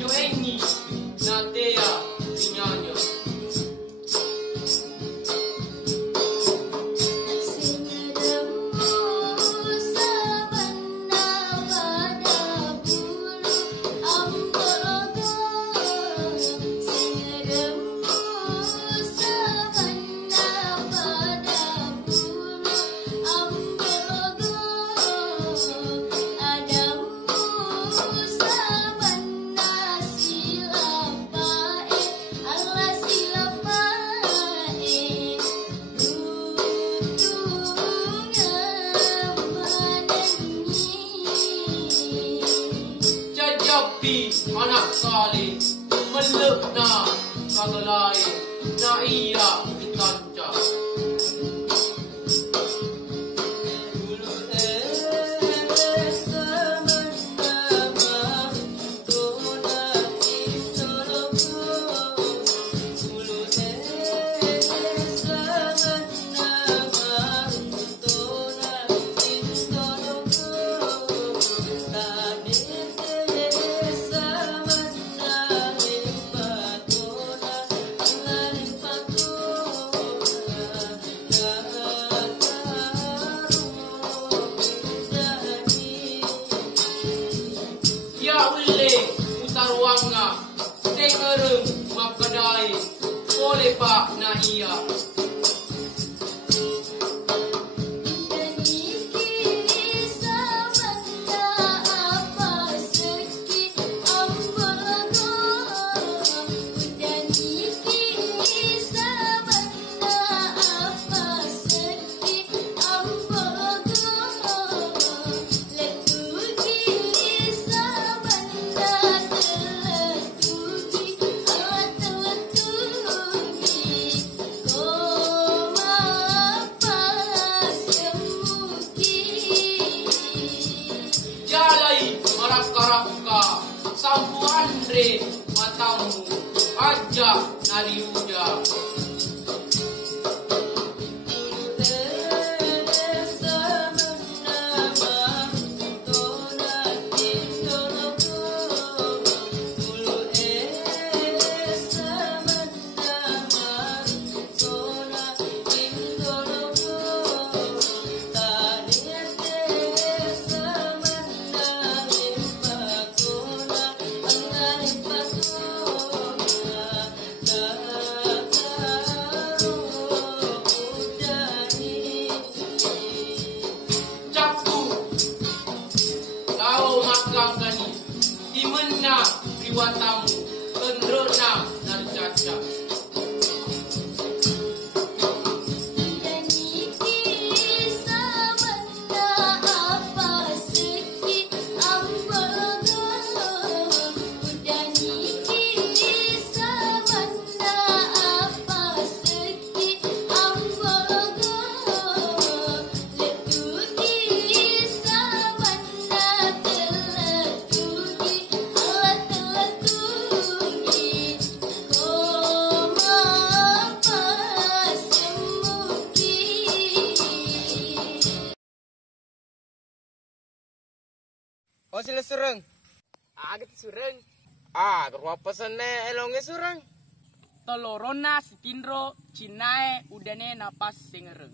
menjoengi natea pinyanya. Anak salih melekna kagalai na iya itanca. Utarwanga tengereng makadai oleh Pak na iya. Maraka sampu andre matamu aja nari uja. Dimana priwatamu kendrona dan caca. Oh sila sureng. Agak sureng. Kerwa pesene elonge sureng. Tolorona sitinro cinae udane napas singereng.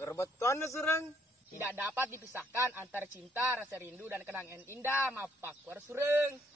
Kerbetuan sureng. Tidak dapat dipisahkan antara cinta, rasa rindu dan kenangan indah mapak war sureng.